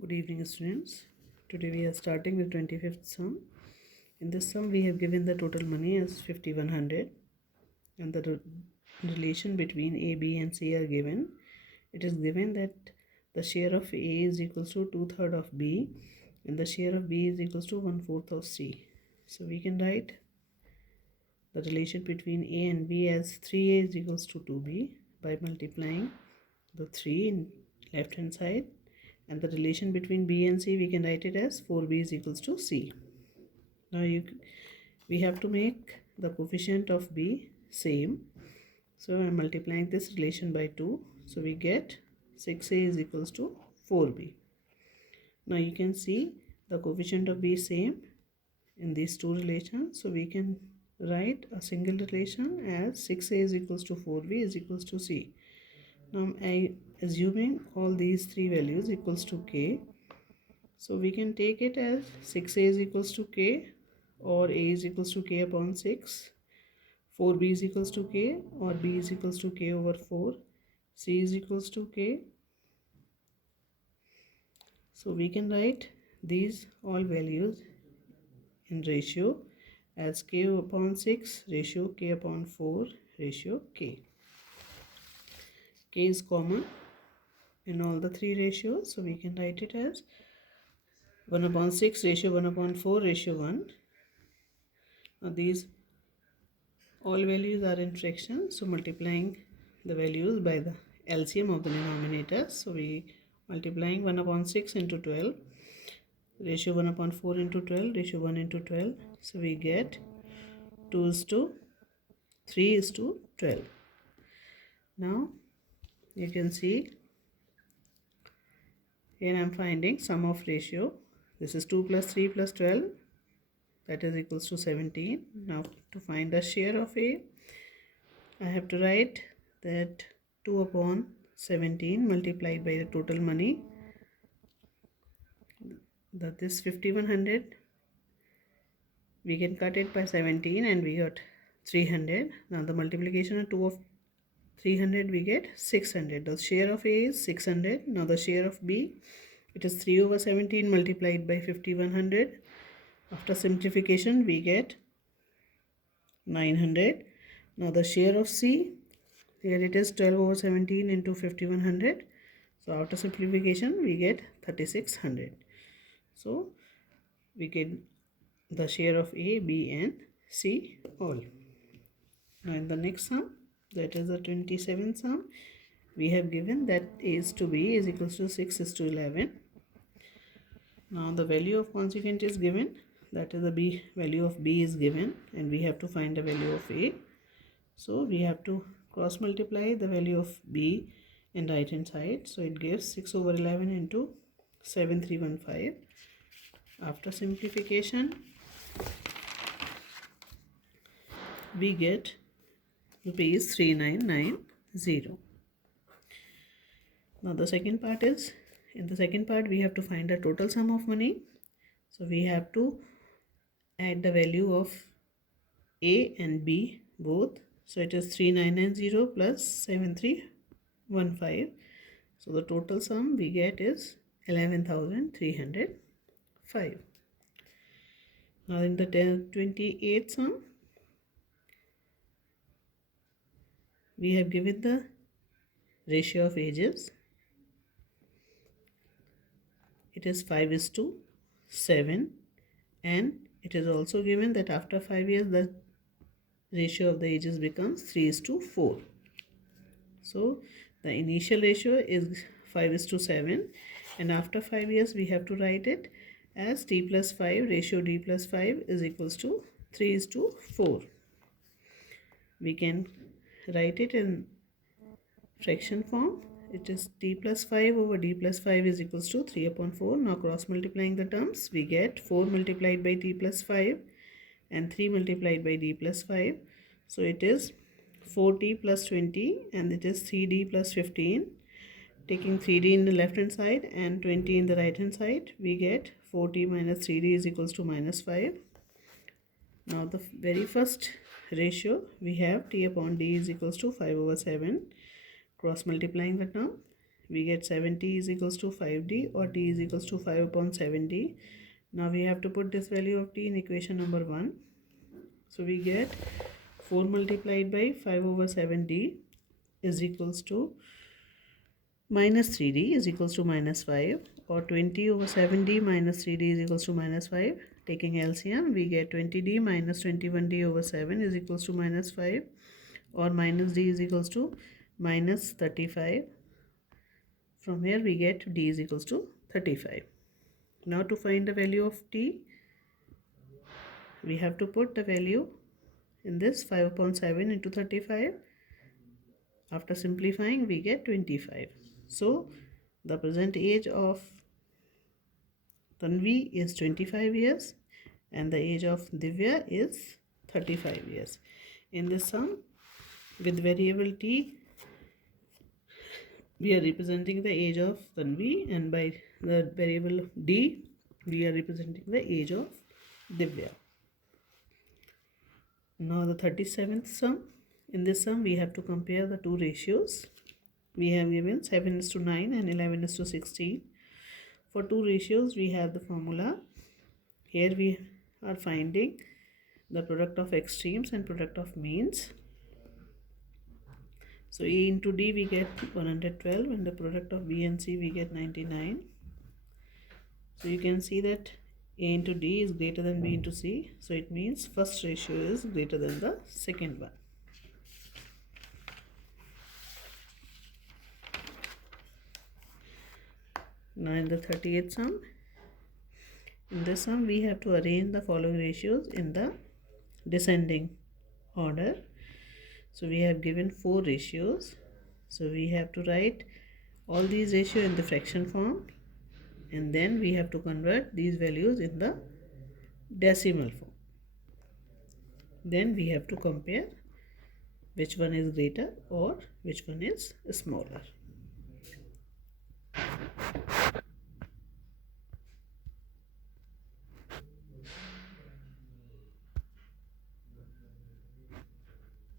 Good evening, students. Today we are starting with 25th sum. In this sum, we have given the total money as 5100 and the relation between A, B and C are given. It is given that the share of A is equals to 2/3 of B and the share of B is equals to 1/4 of C. So we can write the relation between A and B as 3A is equals to 2B by multiplying the 3 in left hand side, and the relation between B and C we can write it as 4B is equals to C. Now we have to make the coefficient of B same, so I'm multiplying this relation by 2, so we get 6A is equals to 4B. Now you can see the coefficient of B same in these two relations, so we can write a single relation as 6A is equals to 4B is equals to C. Now I assuming all these three values equals to K, so we can take it as 6A is equals to K, or A is equals to K upon 6, 4B is equals to K, or B is equals to K over 4, C is equals to K. So we can write these all values in ratio as K upon 6 ratio K upon 4 ratio K. K is common in all the three ratios, so we can write it as 1 upon 6 ratio 1 upon 4 ratio 1. Now these all values are in fraction, so multiplying the values by the LCM of the denominators, so we multiplying 1 upon 6 into 12 ratio 1 upon 4 into 12 ratio 1 into 12, so we get 2 is to 3 is to 12. Now you can see here I am finding sum of ratio. This is 2 plus 3 plus 12, that is equals to 17. Now to find the share of A, I have to write that 2 upon 17 multiplied by the total money, that is 5100. We can cut it by 17 and we got 300. Now the multiplication of 2 of 300 we get 600. The share of A is 600. Now the share of B, it is 3 over 17 multiplied by 5100. After simplification we get 900. Now the share of C, here it is 12 over 17 into 5100. So after simplification we get 3600. So we get the share of A, B and C all. Now in the next sum, that is the 27th sum, we have given that A is to B is equals to 6 is to 11. Now the value of consequent is given, that is the B value of B is given, and we have to find the value of A. So we have to cross multiply the value of B in right hand side, so it gives 6 over 11 into 7315. After simplification we get rupees 3990. Now the second part is, in the second part we have to find the total sum of money, so we have to add the value of A and B both, so it is 3990 plus 7315, so the total sum we get is 11,305. Now in the 28th sum we have given the ratio of ages, it is 5 is to 7, and it is also given that after 5 years the ratio of the ages becomes 3 is to 4. So the initial ratio is 5 is to 7, and after 5 years we have to write it as t plus 5 ratio d plus 5 is equals to 3 is to 4. We can write it in fraction form. It is t plus 5 over d plus 5 is equals to 3 upon 4. Now cross multiplying the terms, we get 4 multiplied by t plus 5 and 3 multiplied by d plus 5. So it is 4t plus 20 and it is 3d plus 15. Taking 3d in the left hand side and 20 in the right hand side, we get 4t minus 3d is equals to minus 5. Now the very first ratio we have t upon d is equals to 5 over 7. Cross multiplying the term, we get 7t is equals to 5d, or t is equals to 5 upon 7d. Now we have to put this value of t in equation number 1. So we get 4 multiplied by 5 over 7d is equals to minus 3d is equals to minus 5, or 20 over 7d minus 3d is equals to minus 5. Taking LCM, we get 20d minus 21d over 7 is equals to minus 5, or minus d is equals to minus 35. From here we get d is equals to 35. Now to find the value of t, we have to put the value in this 5 upon 7 into 35. After simplifying, we get 25. So the present age of Tanvi is 25 years and the age of Divya is 35 years. In this sum, with variable t, we are representing the age of Tanvi, and by the variable d, we are representing the age of Divya. Now the 37th sum. In this sum, we have to compare the two ratios. We have given 7:9 and 11:16. For two ratios, we have the formula. Here we are finding the product of extremes and product of means. So A into D we get 112, and the product of B and C we get 99. So you can see that A into D is greater than B into C. So it means first ratio is greater than the second one. Now in the 38th sum, in this sum we have to arrange the following ratios in the descending order. So we have given 4 ratios. So we have to write all these ratios in the fraction form, and then we have to convert these values in the decimal form. Then we have to compare which one is greater or which one is smaller.